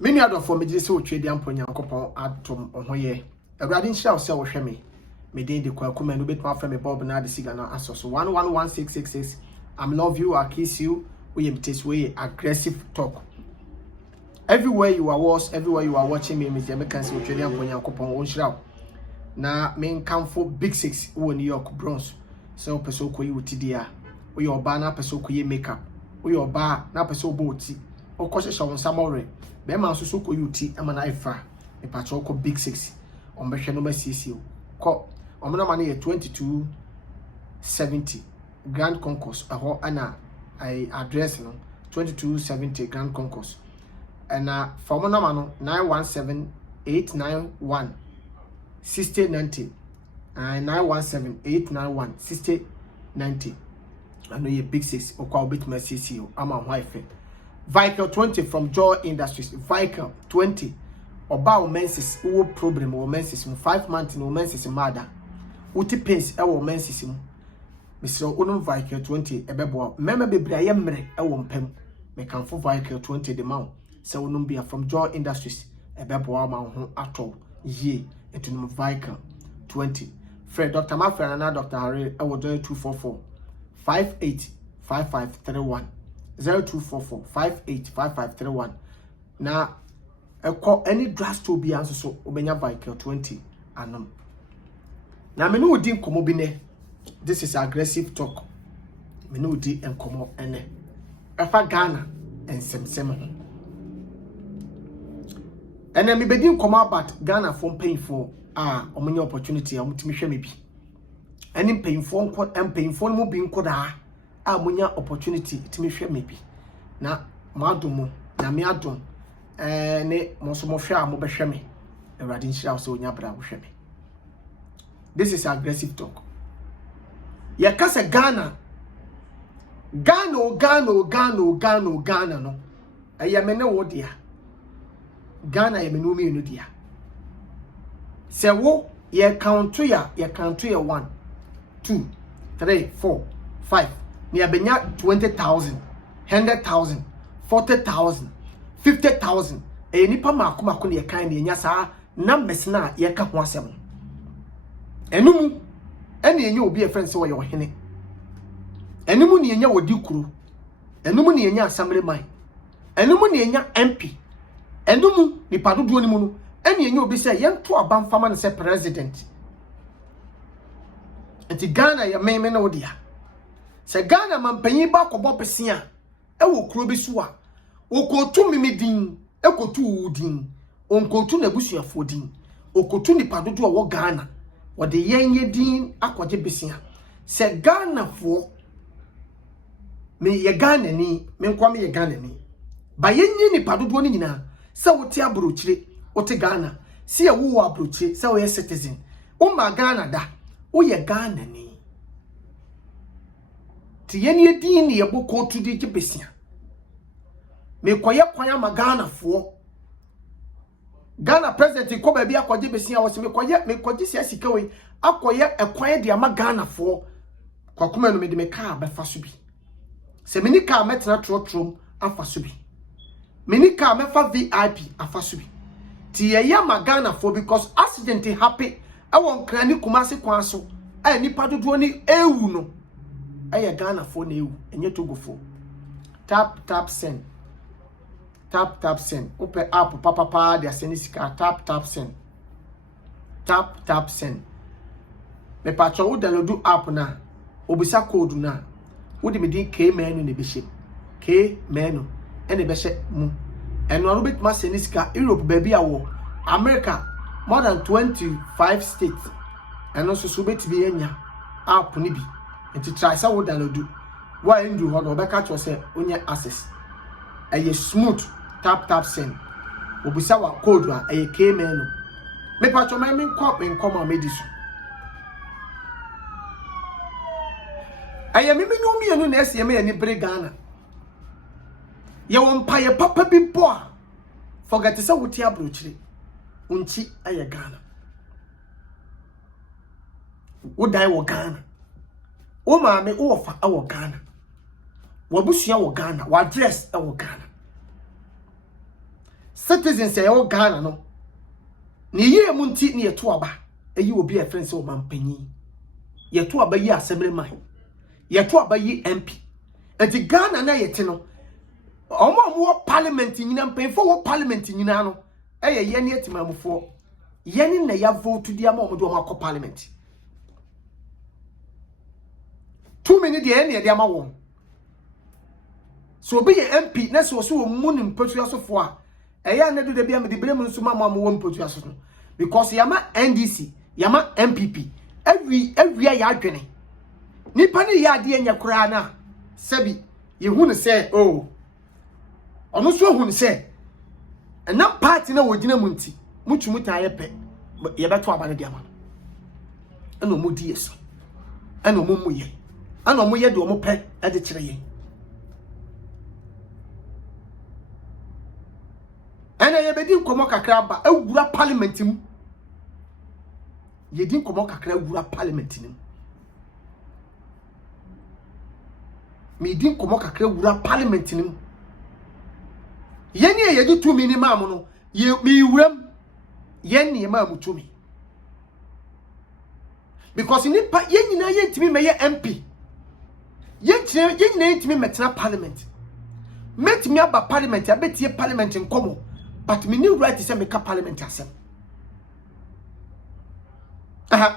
Many other for me just so trade amponya nkopon atom ohoye. Awurade nhyira wo se wo hwe me. Me den de kwakuma no betwa fa me Bob na de siga na asoso 111666. I'm love you, I kiss you. We am this way aggressive talk. Everywhere you are watching me, Mr. American so trade amponya nkopon wo nhyira. Na men kamfo Big 6 wo New York Bronx. So person ko yi utidia. We oba na person ko yi makeup. We oba na person bo ti. O ko hye won samore. Be man so ko yi uti e ma na ifa. E pa cho ko Big 6. On be hwe no ma sisi o. Ko on na ma na 2270 Grand Concourse. Aho ana I address no 2270 Grand Concourse. And for na ma no 917891 6090 917891 6090. I know you Big 6 or call bit my CCO. I'm a wife. Vehicle 20 from Joy Industries. Vehicle 20 about menses who problem or menses 5 months no menses mother. Uti pace our menses. Mr. Unum Vehicle 20 a bebo. Member be Brian a wompem. Make for Vehicle 20 the mount. So unum be from Joy Industries a bebo amount at all. Ye into no Vehicle 20. Fred Dr. Mafra and Dr. Harry, I will do 244 585531 0244 585531. Now, I call any drugstore be answer so Obenya Vehicle 20 and now me no din komo bine. This is aggressive talk. Me no di en komo ene. Efa Ghana and sem. And then me begin come about Ghana from paying for omonye opportunity a mutimi hwe me bi. Any painful nko em painful mo bi nko da munya opportunity timi hwe me bi. Na madomo na me adom ne mo so mo hwe a mo be hwe me. Awurade nhyira wo so onya bra wo hwe me. This is aggressive talk. Ya kasa Ghana no. Aya me ne wo dia. Ghana ya me no me no dia. Se wo ye count to ya 1 2 3 4 5 ni abenya 20,000 100,000 40,000 50,000 e nipa mako ne ye kan ne nya saa numbers na ye ka ho asem enum ene enya obi e friend se wo ye ohene enum ne enya wodi kuru enum ne enya assembly man enum ne enya MP enum nipa dodo ni mu no ene enya obi se yento abamfama ne se president. Enti Ghana ya meme na odia. Se Ghana mampanyi ba kobo pesia e wo kuro bi so a okotu mimidin ekotu udin onkotu na busuafo din okotu nipa dodo wo Ghana wo de yenye din akwaje besia. Se Ghana fo me ye Ghana ni me nkwa me ye Ghana ni ba yenye nipa dodo ni nyina se wo te abrochire wo te Ghana se ye wo abrochire se wo ye citizen o ma Ghana da o ye Ghana ni ti yeni edin ni ye boko tu di gibesia me koye kwanya ma Ghana fo Ghana president ko ba bia kwaje besia wo se me kwaje sia sika we akoye ekwan de ama Ghana fo kwakoma no me de me ka ba fa so bi se me ni ka metena trotrom afa so bi me ni ka me fa VIP afa so bi ti ye ya ma Ghana fo because accident happen awon krani Kumasi kwanso nipa dodo ni ewu no Ghana fo na ewu enye Togo fo tap send open app papa de asenisika tap send me patcho wo download app na obisa code na wo de me din K menu ne be she K menu ene be she mu eno ro bet ma senisika Europe baby awo America more than 25 states and also so bet be enya app ni bi enti try say wo download why ndu ho no be catch say onye access eye smooth tap send obisa wa code a eye K menu me patcho me nkoma medisu eye me nyu mienu na ese me ni bre Ghana ye won pa ye papa bi bo a forget say wo ti abrochire unchi aye Ghana wo dai wo Ghana wo maame wo fa wo Ghana wo busua wo Ghana wo address wo Ghana citizens say o Ghana no ne ye mu nti ne yeto aba eyi obi a friend say o mampanyi yeto aba yi assemblyman yeto aba yi MP enti Ghana na yete no omo parliament nyina mpanfo wo parliament nyina no eye ye ne etimamfo ye ne na ya vote dia ma omo do omo akọ parliament 2 minutes de ene de ama won so obi ye MP na so so mu ne mpatu asofo a eya na do de bia me de brem nso ma mo wo mpatu aso no because yama NDC yama MPP every ya adwene nipa ne ya de anya kura na sabi ye hu ne say oh ono so hu ne say na party na wogina mu nti mutwumu tan ye pe ye beto aba ne de ama no mo di yeso ana mo mu ye ana mo ye de mo pe e de kire ye ana ye bedi nkomo kakra ba awura parliament mu ye di nkomo kakra awura parliament mu mi di nkomo kakra awura parliament mu ye ne ye di 2 minimum no ye mi wuram ye ne ma mu 2 mi because nipa ye nyina ye ntimi me ye MP ye nyina ye ntimi metena parliament metimi aba parliament abetie parliament nkomo but me new right say me ka parliament asem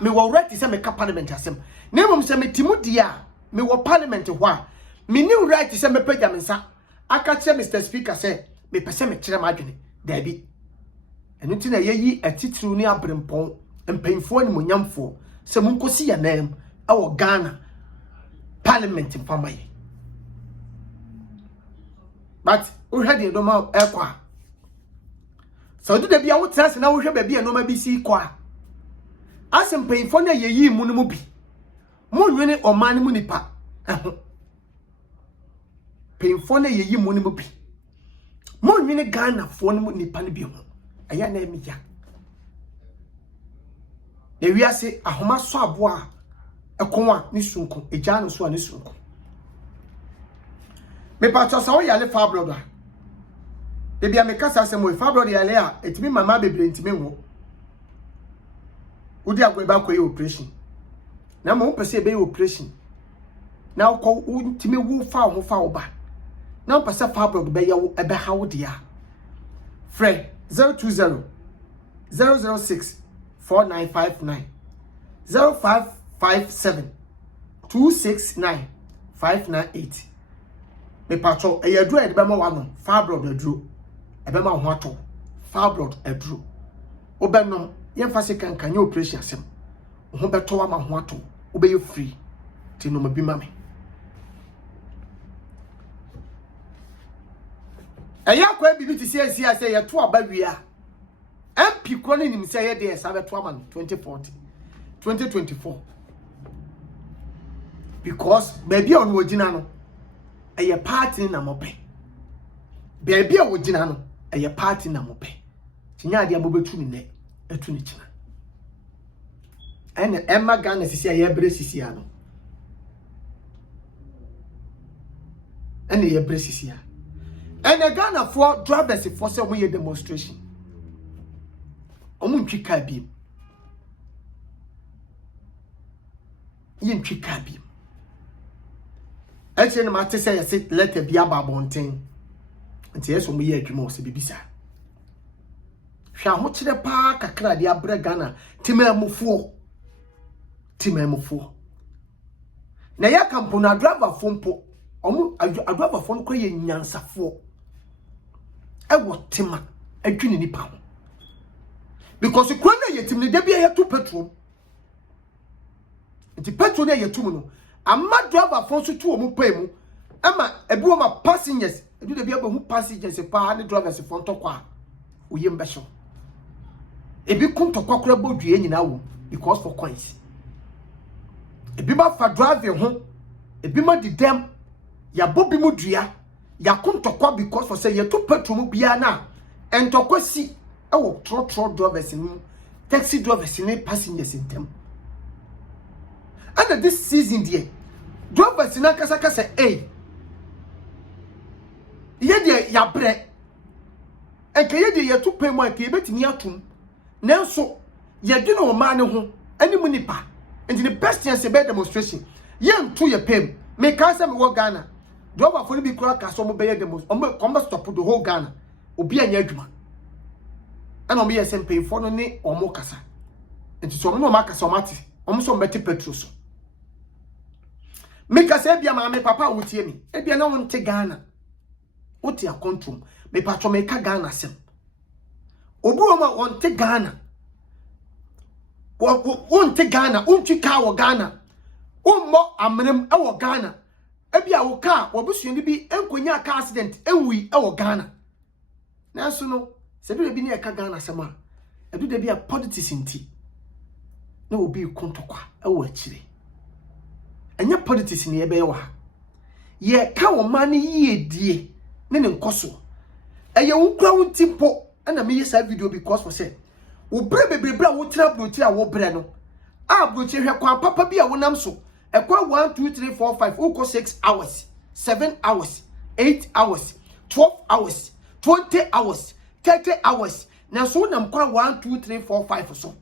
me wo right say me ka parliament asem na mom say metimu dia me wo parliament ho a me new right say me pagya me nsa aka che Mr Speaker say me pese me kire ma adwene da bi enu ti na yeyi atitru ni abrempon mpanfo ani monyamfo se munkosi ya nam awo Ghana parliament mpamaye but we had the normal ekwa so do da bia wo trase na wo hwe ba bia no ma bi si kwa asem mpanfo na yeyi mu no mu bi mo nwene oman mu nipa mpanfo na yeyi mu no mu bi mo nwene Ghana fo no mu nipa no bi ho aya na emiya na wiase ahoma so aboa ekonwa ni sunko eja no so ani sunko me pa cho sa wo yale fa brother de bia me kasa se mo fa brother yale a etimi mama bebre ntimi wo udi agwe ba koyi operation na mo pese be operation na ko ntimi wu fa wo fa wo ba na pese fa brother be ye wo ebe ha wo dia Fred 020 006 4959 0557 269 598 me patro e yadru e de be ma wa no fibroid adru e be ma ho ato fibroid adru obenom ye mfa se kan kan operation asem ho beto wa ma ho ato obeye free ti no mabi ma me eya kwa bibi ti se ye to aba wia MP kro ni nim se ye de esa beto ama 2040 2024 because baby on wogina no eye party na mope baby a wogina no eye party na mope tinya ade abobetu ni ne etu ni kina ene emma Ghana sisi a ye bre sisi a no ene ye bre sisi a ene Ghana for drivers for say we demonstration omu ntwi ka bi yin twi ka bi actually ma te say yes let be aba bonten nti yeso mu ye adwuma o se bibisa hwa ho kire pa kakra de abra Ghana timamufo na ya kampona driver fompo omu driver fon ko ye nyansafo ewo tema adwini nipa ho because kwanda yetim ne da bia ye to petrol nti petrol ne yetum no amma driver fon so to omu pa mu ama ebi wo ma passengers edu da bia ba hu passengers pa ne drivers fon to kwa oyem be so ebi kun to kwakura bodue nyina wo because for coins ebi ma fa drive ho ebi ma di dem ya bobi mu dua ya kun to kwa because for say ye to petrol mu bia na entokwasi ewo trotro drivers ni taxi drivers ni passengers in them and this season there drivers na kasa ye dia ya bre enke ye de ye to pay mo enke ye betimi atum nanso ye de no ma ne ho animu nipa and the best chance be demonstration ye nto ye pay me ka say me wo Ghana do ba for bi kura ka so mo be ye demos o stop the whole Ghana obi anya adwuma and o me ye sem pay for no ne o mo kasa enti so no ma kasa o mate o mo so mbeti petrol so me ka say bia ma me papa wotie mi e bia na won te Ghana wote akontum me patro me ka Ghana sem obu o ma won te Ghana won te Ghana untwi ka wo Ghana ummo amnem e wo Ghana e bia wo ka wo busuani bi enkonya ka accident ewi e wo Ghana nanso no se bi ne e ka Ghana sem a edu de bia politics nti na obi kontokwa e wo akire enya politics ne ye be wa ye ka wo ma ne yiedie ne nkoso eye wo kura wo tipo na me yesa video because for say wo bre bebre wo tira brochi a wo bre no a brochi hwe kwa papa bi a wo nam so e kwa 1 2 3 4 5 wo ko 6 hours 7 hours 8 hours 12 hours 20 hours 30 hours na so nam kwa 1 2 3 4 5 so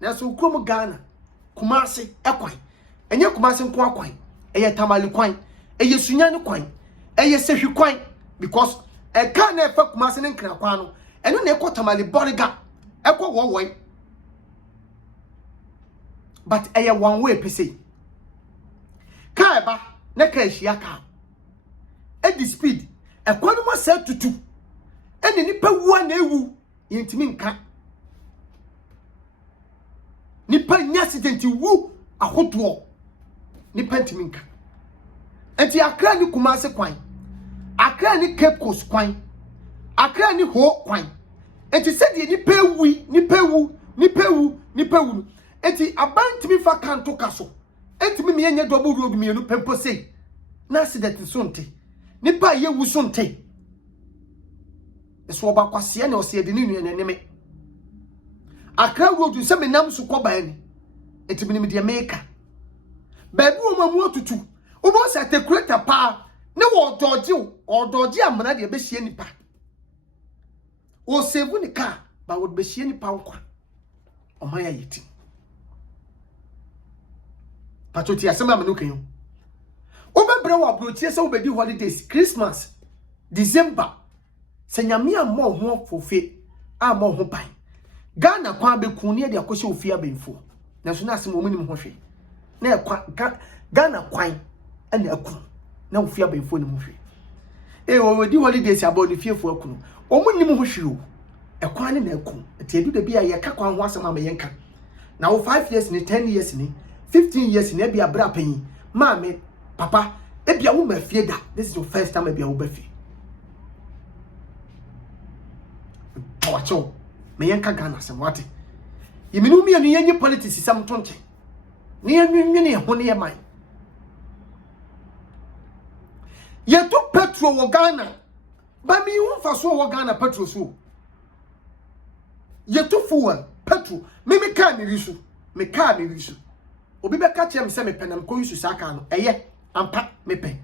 na so krom Ghana Kumasi ekwan enye Kumasi nko akwan eye Tamale kwan eye Sunyane kwan eye Sehwi kwan because e ka na efa Kumasi ne nkra kwan no eno na ekọ Tamale Boriga ekọ wowoy but eye one way pese ka eba na ka ehia ka e di speed ekọ no mo set tutu ene nipa wu na ewu yentimi nka nipa nya accident wu ahodo nipa ntimi nka enti Accra ni Kumasi kwan Accra ni Cape Coast kwan Accra ni Ho kwan enti said nipa wu enti abantimi fa kanto kaso enti me yenye double road mienu pempo sei na accident sonte nipa ye wu sonte eso oba kwase na ose de ni nuaneme Accra road se me nam so koba ni enti me de meka baby o mamu otutu o bo se tekureta pa ne wo doji amana de be hie nipa o sevu ni ka ba wo be hie nipa nkwa o ma ya yiti patoti asema me no kan o be bre wo abrochie se wo be di holidays Christmas December se nyame ammo ho fofe ammo ho ban Ghana kwa be kun ne de akohye ofia benfo na so na asem omu nim ho hwe na Ghana kwan na akun na ofia benfo ne mo hwe o di holidays about the fiefo akun omu nim ho hwe o ekwan ne na akun eti edu de bia ye ka kwan ho asem am yenka na wo 5 years ni 10 years ni 15 years ni bia bra panyi maame papa e bia wo mafie da this is your first time e bia wo bafie wacho me yenka Ghana asem wate yiminu mi anu yenye politics sam tonche ni enwene ho ne ye man ye to petrol wo Ghana ba mi hu fa so wo Ghana petrol so ye to fuel petrol me ka ni risu obi be ka chem se me penam ko yusu saka no eye ampa me pe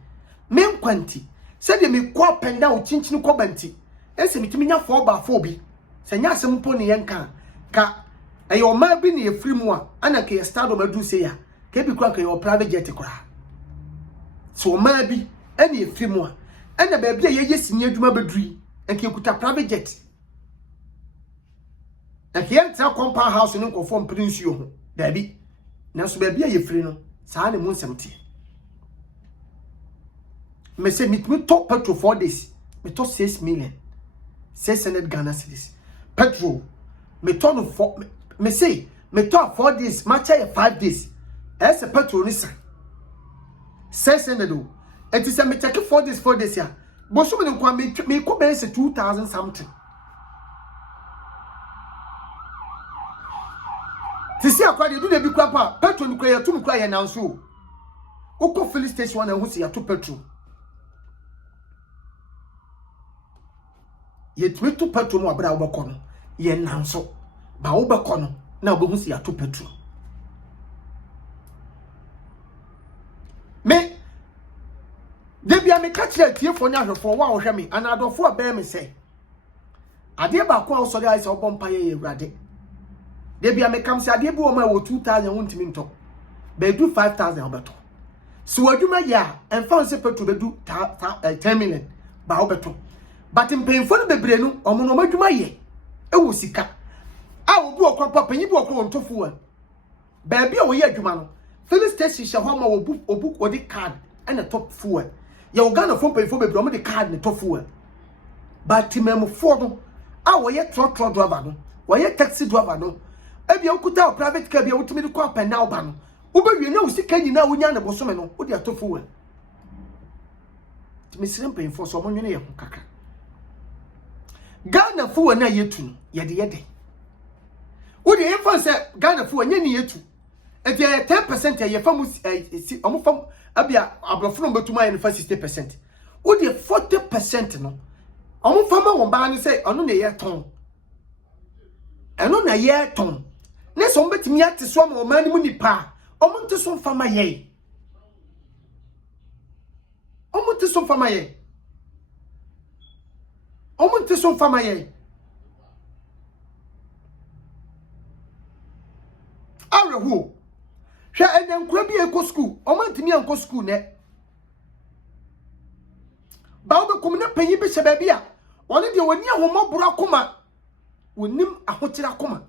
me nkwanti se de me ko penda o chinchini ko banti ese mitimi nya 4x4 bi se nya asem po ne yenka ka eye o ma bi ne ye free mu a ana ke stado madu se ya ke bi kwa ke your private jet kura so ma bi ene ye free mu a ena ba bia ye yesini adwuma beduri enke kuta private jet enke yenta compound house ne ko form prince yo ho da bi na so ba bia ye free no saa ne mu nsemte me say me top petrol 4 days me to 6 million 600 Ghana cedis petrol me to no 4 me say me to 4 days matcha 5 days ese petrol ni sa 600 o enti se me check 4 days ya bo so me nkwa me ko be se 2000 something tisi akwade du de bi kwa pa petrol ni kwa ya tu kwa ya nanso uko filling station na hu se ya to petrol ye tu petrol mo abra wo beko no ye nanso ba wo beko no na wo hu se ya to petrol me debia me catch that tie for nya hwefo wa wo hwe me anadofo abe me say ade ba ko awso dey say obompa ye ewrade de bia me kam say ade bi o ma wo 2000 wontimi nto be do 5000 obeto so adwuma ya emfa se petrol be do 10 million ba obeto but mpemfo no bebre no omo no madwuma ye ewo sika a obi okwa panyi bi okwa ntofo a ba bia wo ye adwuma no filling station she ho ma obu odi card and top fuel ye wo Ghana fo mpemfo bebre omo de card ne top fuel but memfo no a wo ye truck driver no wo ye taxi driver no ebia okuta private car bia wotumi de kwa pena oba no ubewie na usika nyina wonya ne bosome no wo de atofo wa timisire mpemfo so mo nwene ye ho kaka Ghana fuwa na yetu yede wo de yefan se Ghana fuwa nya ni yetu enti 10% ye famu omo fam abia abrofo no betuma ye 60% wo de 40% no omo fama won ba ne se ono na ye ton eno na ye ton ne so mbetimi ate so ma o man mu nipa omo nte so fama ye omo nte so fama ye omonte so fama ye areho hwe edenkura bi eko school omantimi anko school ne ba wo bekom na panyi bi hye ba bia woni de woni ahomoboro akoma wonim ahokyere akoma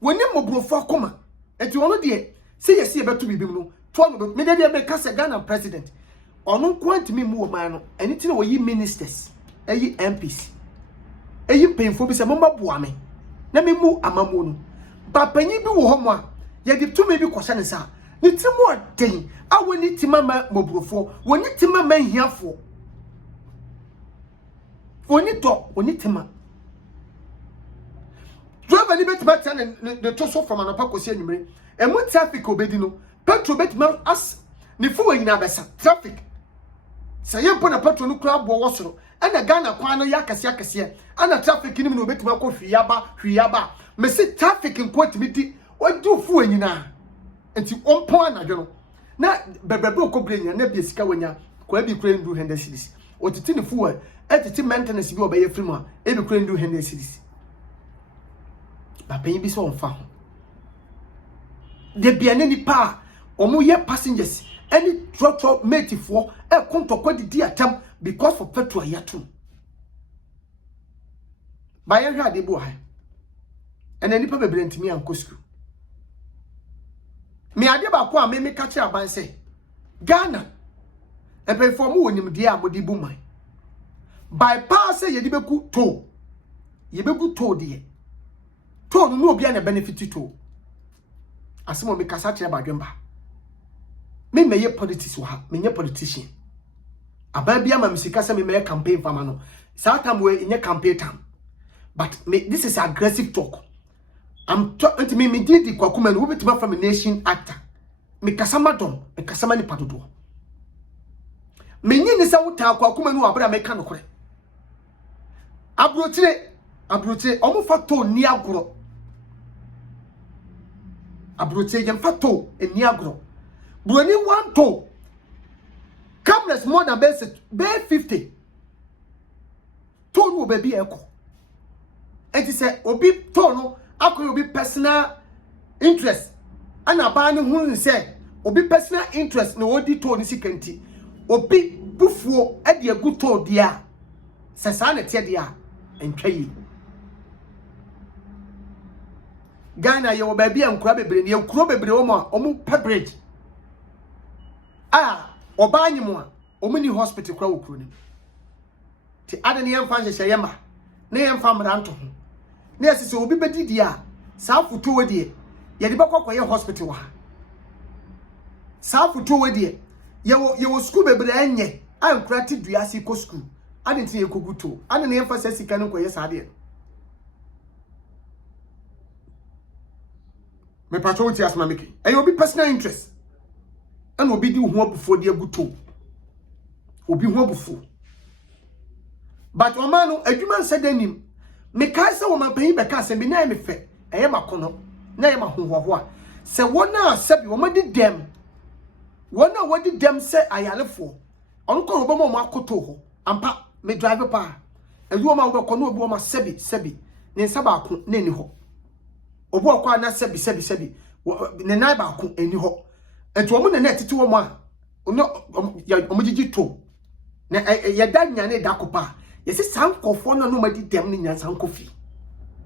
wonim mobrofo akoma enti wono de se yesi e beto bibim no to no me de be kase Ghana president onu kwantimi mu wo man no eni ti na wo yi ministers eyi MPs eyi painful bi se mo maboa me na me mu amamu no ba panyi bi wo homo a ye de to me bi kwose ne sa ne timu aden a woni timama mobrofo woni timama hiafo woni to woni tima driver ni betima tan ne to so from anapa kosi anumre emu traffic obedi no petrol betima as ne fuwa nyina besa traffic saye mpo na petrol no kura bo wosoro ana Ghana kwa no yakase ana traffic ni no betima ko hwiaba me se traffic nkwati miti odu fuwa nyina enti ompo anadwo no na bebebe okobre nya na bia sika wanya kwa bi kura ndu hende series otiti ne fuwa etiti maintenance bi obaye free mu a ebi kura ndu hende series ba pen bi so onfa ho de bia ne nipa omo ye passengers any truck mate for e kontokwa didi atam because for petrol yato ba ye hwa de bo ha ena nipa bebre ntimi anko school me ade ba ko a me ka kire aban se Ghana e perform wonim de a modi bu man bypass ye de beku to ye beku to de to no obi na benefit to asemo me kasa kire ba dwemba me meye politics wo ha menye politician aban bia ma misika se me meye campaign fama no sa time we inye campaign time but this is aggressive talk I'm talking me did the kwakuma no we betima from a nation actor me kasa madom me kasa mani padodo menyi ni sa wuta kwakuma no abra me ka no kore abrochire omo fato ni agoro abrochire yem fato ni agoro Bruni want to cameras more than be 50 to no baby echo and he say obi to no akọ obi personal interest ana ba ne hu say obi personal interest na odi to ni sikanti obi bufuo e de agu to dia se sa na tie dia entwayi Ghana ye wo ba bia nkura bebre ne nkura bebre wo mo omu bridge oba anyimu a omuni hospital kura wokuro ni ti ade ne yemfa nhye yema ne yemfa mranto ho ne yesese obi bedidi a saa futu wodie ye de bekokɔ ye hospital wa saa futu wodie ye wo school bebre anye ankura ti dua si ko school ade ti ye koguto ade ne yemfa sika ne koye saa de me patrol ti asma meki e obi personal interest and obi di ho abufo de aguto obi ho abufo but o man no adwuma nsedanim me kai se wo man pan be ka se bi na me fe eye makono na eye mahohoho a se wona asabi wo madi dem wona wadi dem se ayalefo onu ko robo mo akoto ho ampa me drive pa edu ma wo kono obu ma sebi ne nsa ba ko na ni ho obu akwa na sebi ne na ba ko eni ho enti omo na tete wo ma no omo gigi to na ye da nyane da kopa ye se sankofo no ma di dem ni nyansa nkofi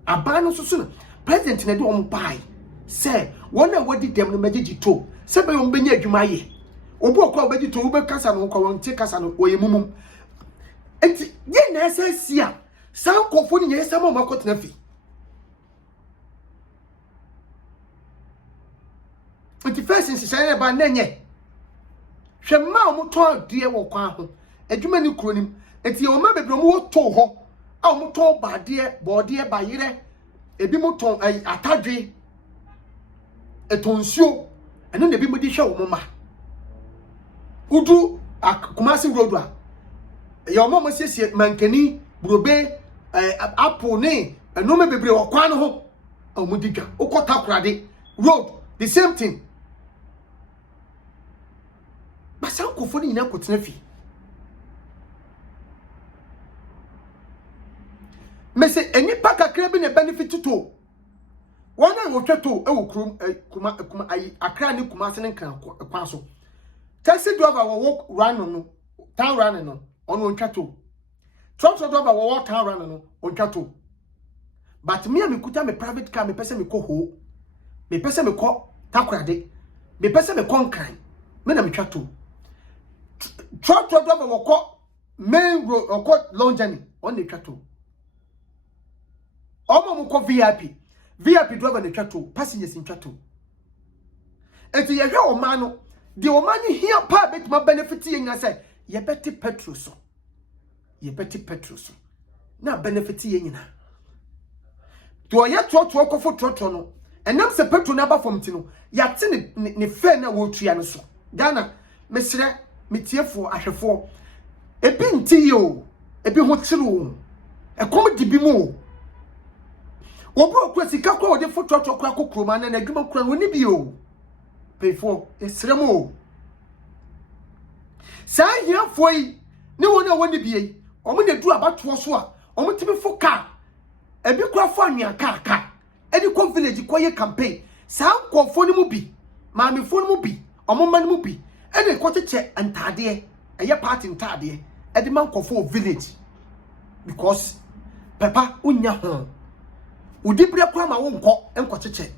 aba no susu no president na de omo bai se wona wodi dem no ma gigi to se be omo benya adwuma ye obu akwa obedi to ube kasa no kwa won te kasa no oyemumum enti ye na esesia sankofo ni ye sama ma kotena fi enti first insise ba nenye hwema o moto die wo kwa ho adwuma ni kronim enti o ma bebre o mo to ho a o moto ba de bode ba yire ebi moto atadwe etonsio eno na bi mo di hwe o mo ma udu Kumasi road a ya o mo siesie mankani brobe apple ne eno me bebre wo kwa no ho o mo di dwa ukota kurade road the same thing basankofo ni nyina kotena fi mese enipa kakra bi ne benefit to wona wo tweto e wo krum kuma ayi akra ne Kumasi ne kan kwa so taxi driver wo run no town run no ono ntwato truck driver wo town run no ontwato but me amekuta me private car me pese me ko ho me pese me ko takrade me pese me ko nkan me na me twato truck driver wo ko main road wo ko long journey on the twato omo mo ko VIP driver ne twato passengers in twato eti ye hwe o ma no de o ma ni hia pa bet ma benefit ye nya say ye beti petrol so na benefit ye nyina to ye to kofo trotro no enam se petrol na ba fom ti no ya te ne fe na wo tua no so Ghana mesre metiefo ahwefo ebi nti yo ebi ho kire ekom dibi mu obu okwa sika kwa ode fotrotro kwa kokroma na adwuma kura no ni bi o pefo esremo sa hiafo yi ni wona woni biye omo na du abato so a omo timi fo ka ebi kwa fo anua ka edi ko village ko ye campaign sa nkofo ni mu bi maami fo ni mu bi omo man mu bi edi ko cheche antade eye party ntade edi man nkofo village because papa unya ho udibre kwa ma wo nko cheche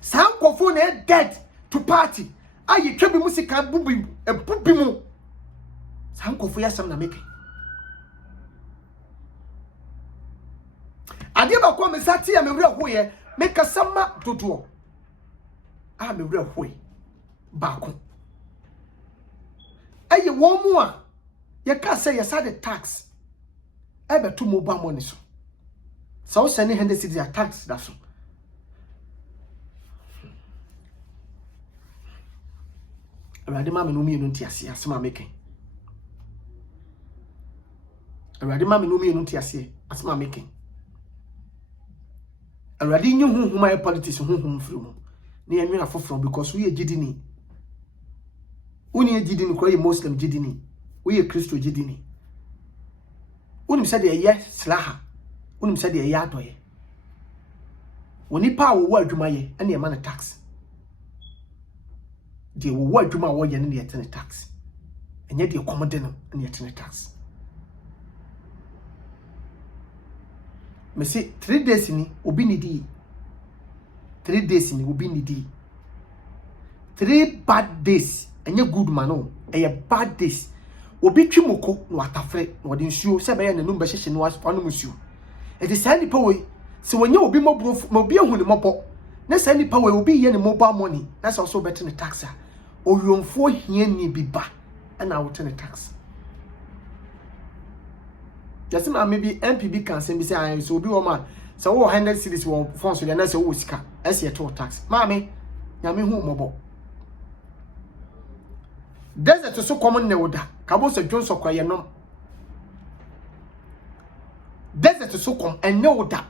sa nkofo na dead to party ayi twabi musika bubi mu sa nkofo ya sam na meke ade ba ko me sati ya me wura hoye me kasama dodo a me wura hoye ba ko ayi wo mu a ye ka say ye sa the tax e be to mobile money so send 100 cedis tax da so Awurade ma me no mienu ntiase asema meke Awurade ma me no mienu ntiase asema meke Awurade nyu hunhuma e politics hunhum firi mu na yenwe afoforo because we gidini uni gidini ko ye muslim gidini we Kristo gidini uni msade ye slaha uni msade ye adoye woni pa wo adwumaye ene e ma na tax de wo adwuma wo ye ne yetene tax enye de komode no ne yetene tax me say 3 days ni obi ni di 3 days ni obi ni di 3 bad days enye good man no eye bad days obi twimoko no atafre no de nsuo se be ye nanum be hyehye no aspo musuo e de say nipa we se wonye obi mobro obi ehu ne mobo na say nipa we obi ye ne mobile money na say so betene tax a oyomfo hia ni biba na wotene tax just na maybe MPB can say be say so obi wo man so wo 100 cedis wo phone so na say wo sika ese ye to tax maame nyame hu mobo desert so common ne woda kabo se dwon so kwaye nom desert so kom enne woda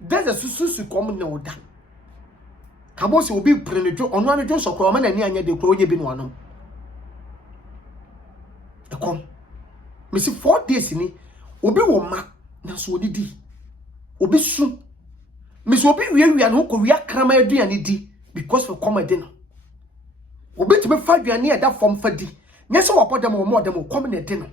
desert so common ne woda kabo se obi prenejo ono ane dwon so kwa ma na ni anya de kro onye bi no anom ekom mesi 4 days ni obi wo ma na so odidi obi su me so obi wiawia no ko wia krama aduane di because for comedy no obi timi fa aduane e da fom fa di nya se wo bodam wo modam kom na de no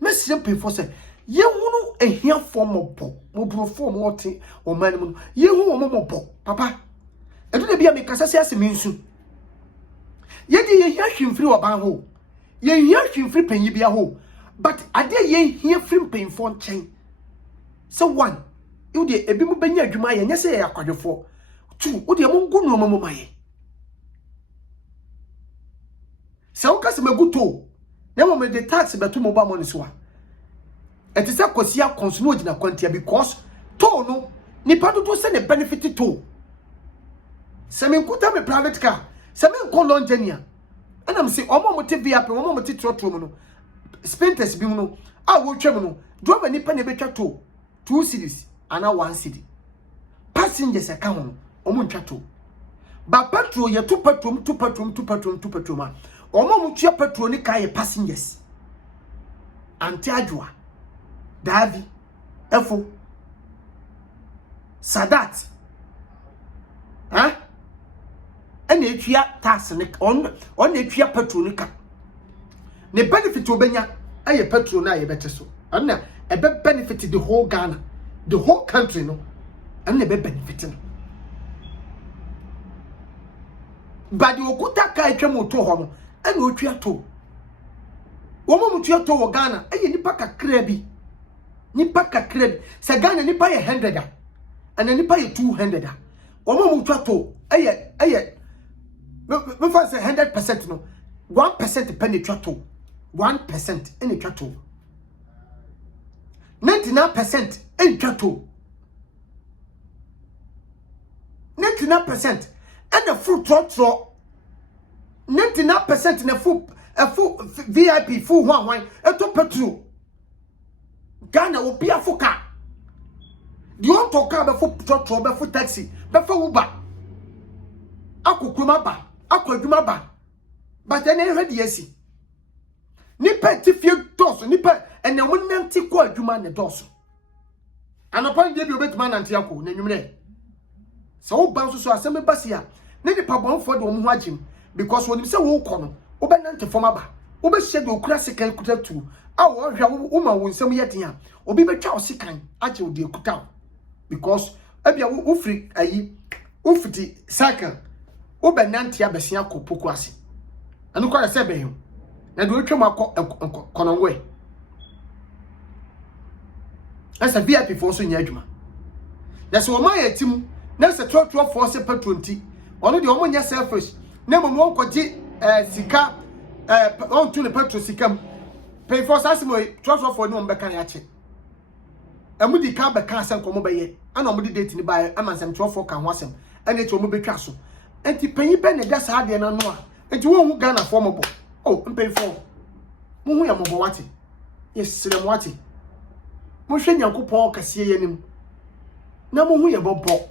me simple for say ye hunu ehia fom obo mo brofo mo wote o man mu ye hu wo mo bo papa edu de bia me kasa se asemi nsu ye di ye hia hwimfiri wo ban ho ye hia hwimfiri panyi bia ho but ade ye hia firi panfo nchen so one you de ebi mu benya adwuma ye nya se ye akwadwefo two wo de mo ngu no mo maye se wo kase maguto na mo me de tax beto mo ba mo ni so a eti se kosia konsumo gina kwantia because to no nipa dodo se ne benefit to se me nkuta me private car se me nko Londania ana me se omo mo te VIP omo mo te trotro mu no spinters bi mu no a wo twam no driver nipa ne betwa to 2 cities ana 1 city passengers account no omo ntwa to ba petrol ye to petrol ma omo mo tua petrol ni kai passengers anti adwa Davi Efo Sadat ene etua tax ne on etua petrol ne ka ne benefit obenya aye petrol na aye bete so na ebe benefit the whole Ghana the whole country no and ebe benefit no but the okuta ka etwa moto ho no ene otua to wo mo tua to wo Ghana aye nipa kakra bi se Ghana nipa ye 100 and nipa ye 200 wo mo tua to aye me fa say 100% no 1% penetrate to 1% in to 99% in to 99% and the full trotro 99% in a full VIP full one to petrol Ghana will be a full car. Do you want to car before trotro before taxi before Uber aku kuma ba akwaduma ba but ene ready yesi nipa tifie doso nipa ene wonanti ko adwuma ne doso anopa de bi obetima nanti akọ na nwumre so wo ban so asem basia ne nipa bonfo de wo ho agim because wonim se wo kọ no wo benanti foma ba wo be hye de okura sekan kuta tu a wo hwa wo ma wo nsem yeden a obi betwa wo sekan age wo de kuta because abia wo free ayi wo fiti sekan wo benanti abesia ko poku ase anu kwa se be na do twem akọ kononwe asa VIP for so nya adwuma na se wo ma ya tim na se trotro for se patronti ono de wo nya selfish na mo mo kwaji sika on to the petrol sikam pay for sasimo trotro for no mbeka ya che amudi ka beka asem ko mo beye ana mo de date ni ba amansem trotro ka ho asem ana eto mo betwa so enti panyi be ne da sa de na no a enti wo hu Ghana for mo bo oh mpay for mo hu ya mo bo wate yesire mo wate mo hwe Nyankopon kase yanim na mo hu ya bobo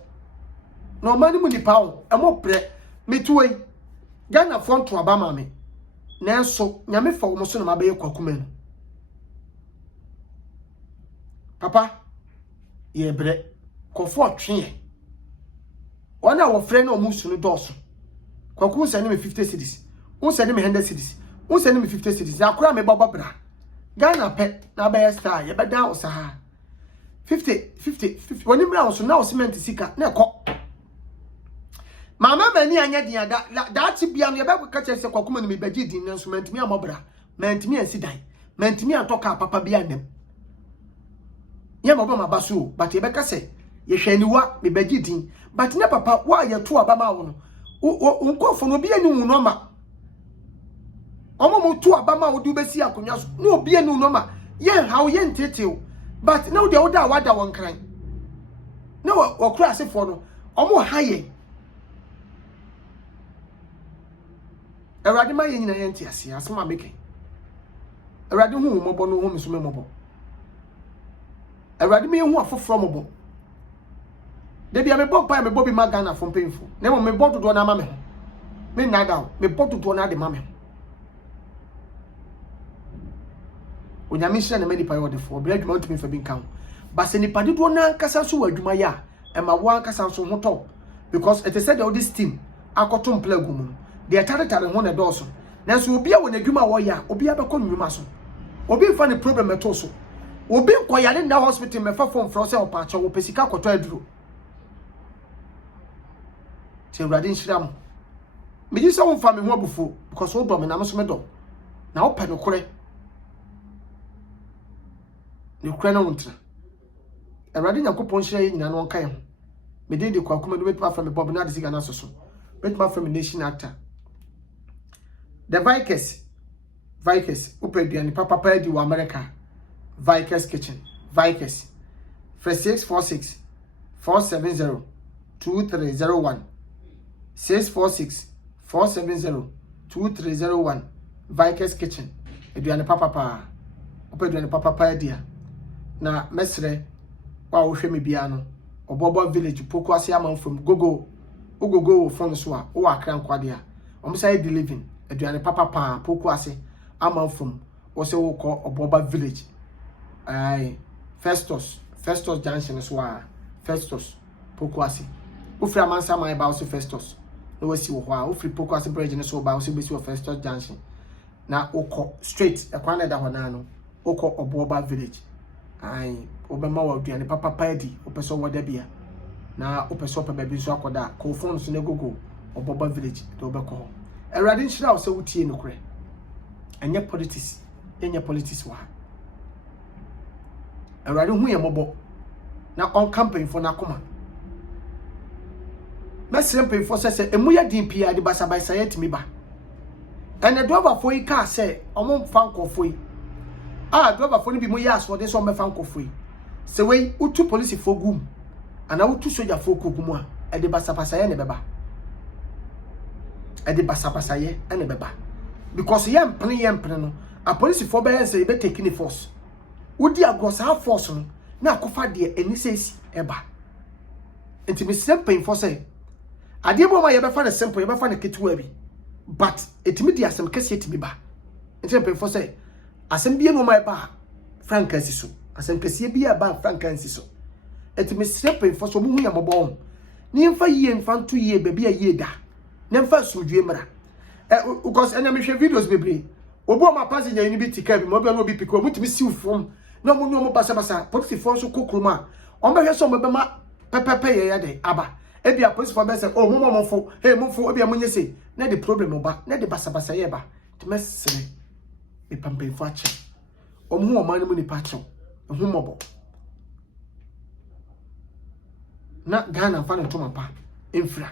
na o mani mu ni pawo e mo pre metuoi Ghana for to abama me na enso nyame fa wo so na mabaye kwakuma no papa ye bre kofo atwe ona wo frɛ na o musu no doso kwaku sɛ ne me 50 cedis wo sɛ ne me 100 cedis wo sɛ ne me 50 cedis akora me baba bra Ghana pɛ na ba star ye bɛda wo sa ha 50 woni mra wo so na wo cement sika na ekɔ mama mani anya dia da ti bia no ye be ka kyerɛ sɛ kwakuma ne me bagi din na instrument mi amobra mantimi ansi dan mantimi antoka papa bia nem ye mabo ma baso but ye be ka sɛ ye hwaniwa me bagi din but ne papa wa ye to abama wo no unkofo no bia ni unu ma omo mo to abama wo du besi akonwa so no bia ni unu ma ye hawo ye nteteo but now de oda wada won kran na wo kura asefo no omo haye Erade ma ye nyina ye ntiase asema meke Erade hu mo bo no hu mi so me mo bo Erade me hu afoforo mo bo de bia me bo pa me bo bi magana from painful na mo me bo dodo na ma me ho me nada me bo dodo na de ma me onyame hye na mani pa yo de fo bra adwuma ntumi fa bi nkan ba se nipa dodo na kasa so wa adwuma ya e ma wo ankasa so ho to because it is said that this team akoto play gu mu de tare ho na dɔɔso nanso obi a wo na adwuma wo ya obi abɛkɔ nnwuma so obi fa ne problem eto so obi nkoyare na hospital me fa form fro se opaache wo pesika koto aduro ti Awurade nhira mo me ji se wo fa me ho abufu because wo dɔ me na me so me dɔ na wo pa ne kore ne kore na wontra Awurade Nyankopɔn nhira yi nyina no nka ye ho me de kwa kuma do betuma fa me bob na de siga na soso betuma fa me nation actor the Vikers upeduani papa pa di wa America Vikers kitchen Vikers for 646 470 2301 646 470 2301 Vikers kitchen eduani papa upeduani papa pa dia na mesre wa wo hwe me bia no Obobo village poku ase amam from gogo from so a wo akra nkwade a omsai di living eduane papa poku ase amam from wo se wo ko Oboba village ai Festus junction so a Festus poku ase ufri amansa mai ba wo se Festus no wasi wo ho a ufri poku ase bridge ne so ba wo se besi wo Festus junction na wo straight ekwan na da ho na no wo ko Oboba village ai obema wa aduane papa di opeso woda bia na opeso pa baby so akoda ko phone so na gogo Oboba village do obekọ Awurade nhira wo se wutie no kure enye politics wa Awurade hu ye mobo na on campaign for na koma mesrem pay for se emu ya din pia de basabasa yetimi ba ene do ba foi ka se omo mfa nkofo yi driver for ni bi mo ya so de so me fa nkofo yi se we utu police for gum ana utu soldier for gum a e de basabasa ye ne beba e de basabasa ye ne beba because ye mpene no a police for be say be take ni force udi agros ha force no na akofa de eni sesi eba enti me simple for say ade bo ma ye be fa na simple ye be fa na ketuwa bi but etimi di asem kese etimi ba enti simple for say asem bie no ma ba frankansi so asem kese bie ba frankansi so etimi simple for so mu hu ya mobon ni mfa yie mfa nto yie ba bia yie da na mfa sodwe mra because enya me hwe videos bebre obo ma passenger ni bi tika bi mo bia no bi piko mutimi siw from na mo no mo basa police for so kokroma o be hwe so mo be ma pepepe ye ya de aba ebia police for be say oh mo fo hey mo fo ebia mo nyese na the problem oba na the basa ye ba timesere e pampen fo ache o mo man mu ni pa ache hu mobo na Ghana fa na to mapa emfira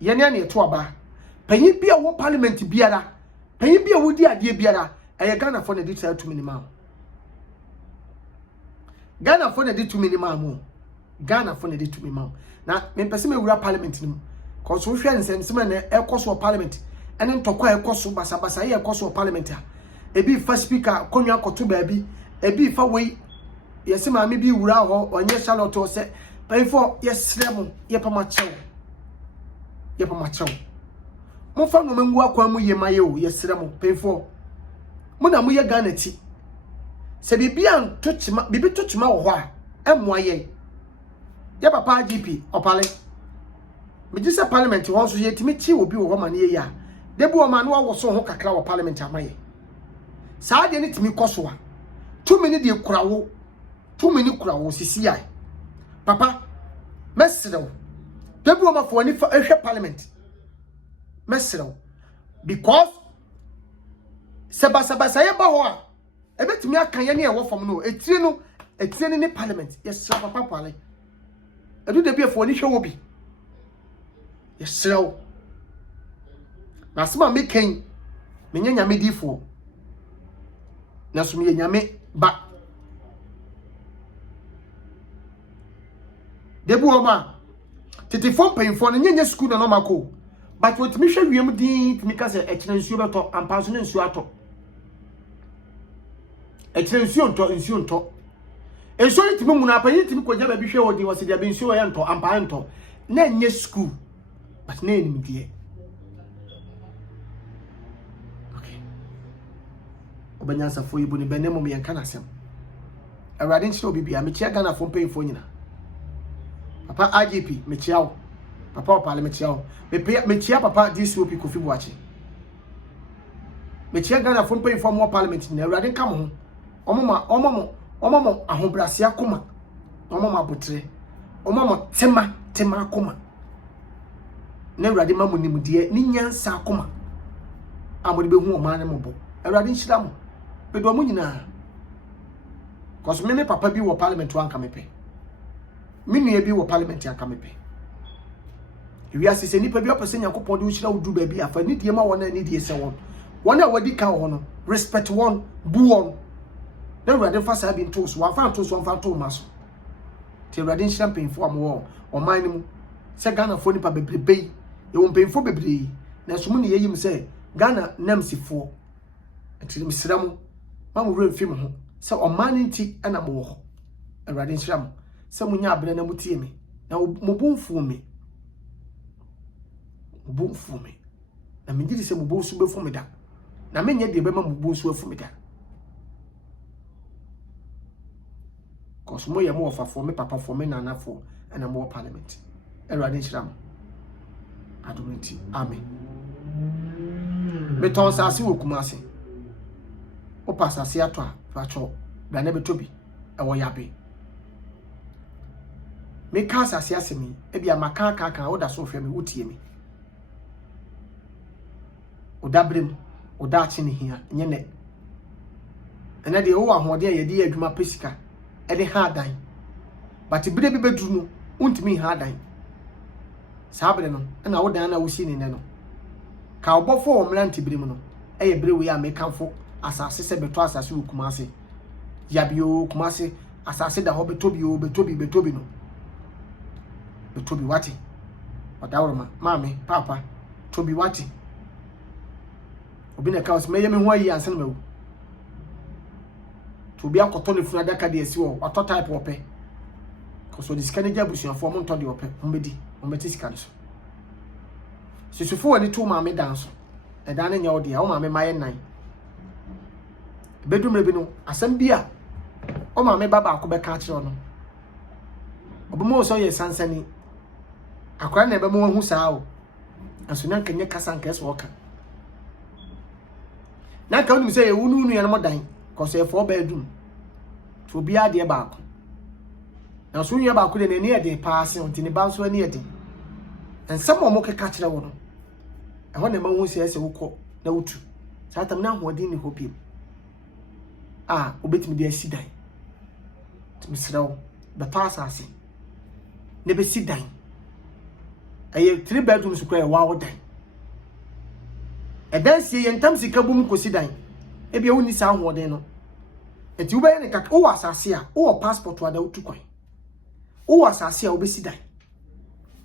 yene ne to aba panyi bia wo parliament biara panyi bia wo di ade biara eye Ghana for na di try to minimum Ghana for na di to minimum Ghana for na di to minimum na me pese me wura parliament nim cause wo hwe nsensem na ekoso parliament ene ntokwa ekoso basabasa ye ekoso parliament a ebi fa speaker konwa akoto ba bi ebi fa wei yesi maame bi wura ho onye Charlotte o se payfo yesrem ye pamachew mo fa no mengu akwa mu ye maye o yesrem payfo mo na mo ye Ghana ti se bibia ntochima bibi tochima wo ho a emoaye ye papa GP opale mejisa parliament won so ye timi chi obi wo ho mane ye ya debu o ma no wo so ho kakra wo parliament amaye saa de ne timi koso a 2 minutes de kurawo 2 minutes kurawo sisi ai papa mesrew debu o ma fo ni fa ehwe parliament mesrew because sebasa ye ba ho a ebetimi akanye ne e wo fom no etire ne parliament yes papa pale edu de bi fo ni hwe wo bi yesrew na sema meken menye nyame difo na so me nyame ba debu o ma titifo painfo no nyenye school na no mako but what me hwe wiem din timi ka se ekire nsuo beto ampanso ne nsuo ato ekire nsuo nto ensuo ni timi mu na apanyi timi koja ba bi hwe odi wose dia be nsuo ya nto ampa nto na nye school but na enim die obanyansa fo yibu ni benemu me yanka nasem awrade nchire obibia me chia Ghana fo mpemfo nyina papa IGP me chia wo papa opale me chia wo me chia papa DCOP Kofi Boachi me chia Ghana fo mpemfo mo parliament nyina awrade nka mo ho omomo ahobrase akoma omomo abotre omomo tema akoma na awrade mamu nimde ni nyansa akoma amode behu o mane mobo awrade nchira mo bedo mo nyina cause me papa bi wo parliament wanka mepe me nua bi wo parliament yanka mepe wi asese nipa bi opese Nyankopon de uchira wudu ba bi afa ni die ma wona ni die se won a wadi kan ho no respect won bu won na awrade fa sa bi ntos wa fa ntos won fa to maso ti awrade nchira mpemfo amwo o man mu se Ghana fo nipa bebrebe e wo mpemfo bebrebe na so mu ne yeyim se Ghana namsifo enti misram mamu remfim ho se o man nti ana mo ho awrade nchira se munya abene na mutie me na mobumfu me na menjiri se mobumfu befu me da na menye de bema mobumfu afu me da cause mo ye mo ofa for me papa for me nana for ana mo parliament awrade nchira adumenti amen me ton sase wo Kumase o pasase ato a pacho da na betobi e wo yabe me ka asase asemi e bia maka ka o da so hwe me wotie me o da brem o da achi ne hia nye ne ena de wo ahode ye de adwuma pesika e de ha dan but bire bi bedru no untimi ha dan sabre no na wo dan na wo si ne no ka obofo o mlanti brem no e ye bire we ya me kanfo asase se beto asase wo Kumase yabio Kumase asase da ho betobi no betobi wati wadawroma mame papa tobi wati obi na kaos meye me ho ayi ansen mawu tobi akoto ne funu adaka de asi wo wato type ope koso di skane jabusuafo mo nto de ope mbedi ombeti skane so sisufo wani to mame danso e dan nya odi a o mame maye nan bedumre bi no asem bia o mame baba akobeka kire no obomo so ye sansani akwa na ebe mo hu saa o aso na kanye kasa nka eso oka na ka unu se ye unu ya no dan ko se 4 bedroom to bia de ba ko na so unu ba ko de na ni e de paase on tini ba so ani e de ensam mo keka kire wo no e ho na ma hu se ese wukọ na wutu satam na hoodin ni hopi obetimi de asidan tmisrawo be paasase ne be sidan aye 3 bedroom square wa dan edansie ye ntam sika bum ko sidan e bia woni sa hoodin no enti wo be ne kaka wo asase a wo passport wa da utukwan wo asase a wo be sidan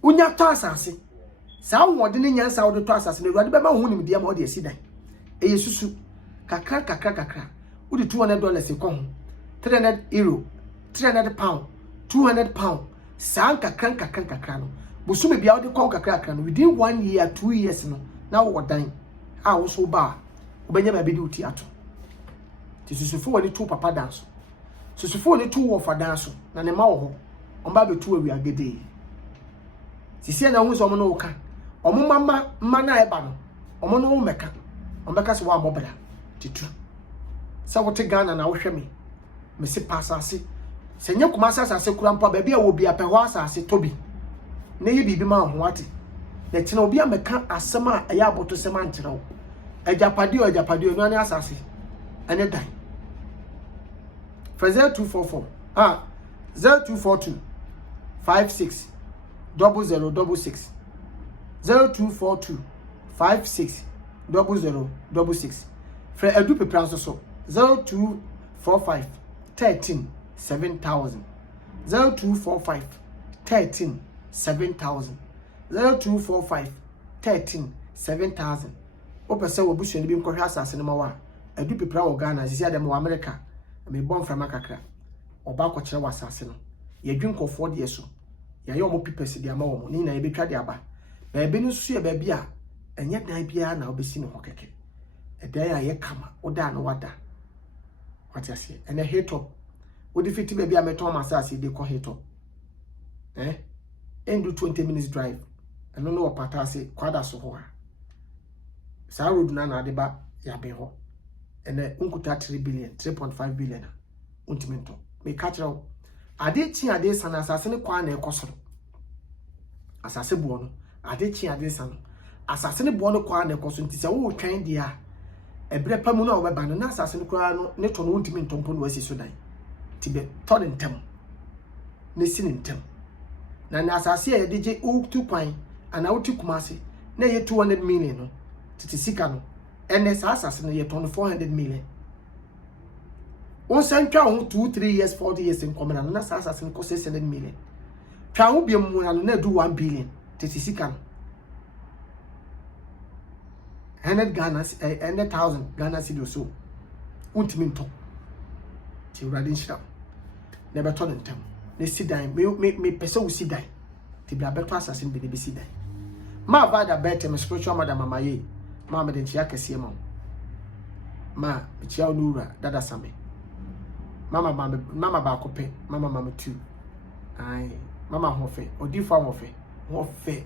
unya to asase sa hoodin nyansa wo to asase ne ruade be ma hu nim de ma wo de sidan eye susu kakra wo de $200 ekọ ho €300 £300 £200 san kakra no bosume bia wo de kọ kakra no within 1 year 2 years no na wo dan wo so ba obenya ba bi de uti ato ti susufo woni tu papa danso susufo woni tu wo fa danso na ne ma wo ho omba be tu awi agede sisi na hu so mo no ka omo mama na eba no omo no meka ombeka so wa mobela titu sa wote Ghana na wo hwe me se pasase se nye Kumase asase kura mpa ba bia wo bia pe ho asase tobi na ye bibi ma ho ate na kina obi ameka asema aya aboto sema nkyere wo ajapadio no ane asase ane dan for 0244 0242 56 0066 0242 56 0066 for edu pepra so 0245 13 7000 0245 13 7000 0245 13 7000 opese wo busu ni bi nkohwe asase ne mawa edu pepra wo Ghana sisi adem wo America me bon frama kakra oba ko kire wo asase no ye dwunkofo de so ya ye omo pipesi de ama wo ni na ye betwa de aba ba ebe no susu ye ba bia enye dan bia na obesi ne ho keke edan ya ye kama oda na wada What you say? And a hit up. What if it be a metal massage? They call hit up. And do 20 minutes drive. I don't know what part I say. Quada so. Sa road na na deba ya be ho. And unkuta 3 billion, 3.5 billion. Untimento. Me catch out. Ade chi ade san asase ne kwa na ekosoro. Asase buo no. Ade chi ade san. Asase ne buo no kwa na ekosoro nti se wo twan dia. Ebre pamu na obeba no na asase ne kwa no ne to no untimento mpo no wasi so dan. Tibe to de ntem. Ne sini ntem. Na asase ya de je o tu kwan ana o tu kumase na ye 200 million no. Titi sika no. Ene sa asase no ye ton 400 million. On sentwa on 2-3 years 40 years in common na sa asase no cost 600 million. Twa wo bia mu na do 1 billion. Titi sika no. 100 Ghana cedi so. Untimi nto. Ti urade nshira. Na beto ne ntam. Ne sidan me pese wo sidan. Ti bia beto asase no be sidan. Ma vada bete me spiritual mother mama ye. Ma me de chia kese ma. Ma chia onura dada same. Mama ba kope, mama 2. Ai, mama hofe, odifa hofe. Hofe.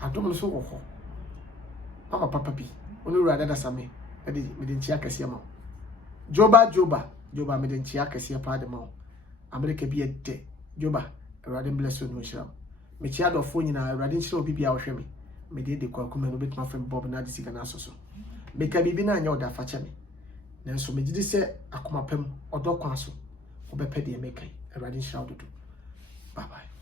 Adom so ho. Mama papa bi. Onura dada same. Me de chia kese ma. Joba me de chia kese pa de ma. America bi ede. Joba, Erade bless you no shira. Me chia do fo nyina Erade nshira obi bia wo hwe me. Me de kwa kuma no betuma fem bob na disika na asoso. Me ka bibi na anya oda fa che me. Nanso me gidi se akoma pem odo kwa so. Obepe de me kai. Erade nshira ododo. Bye bye.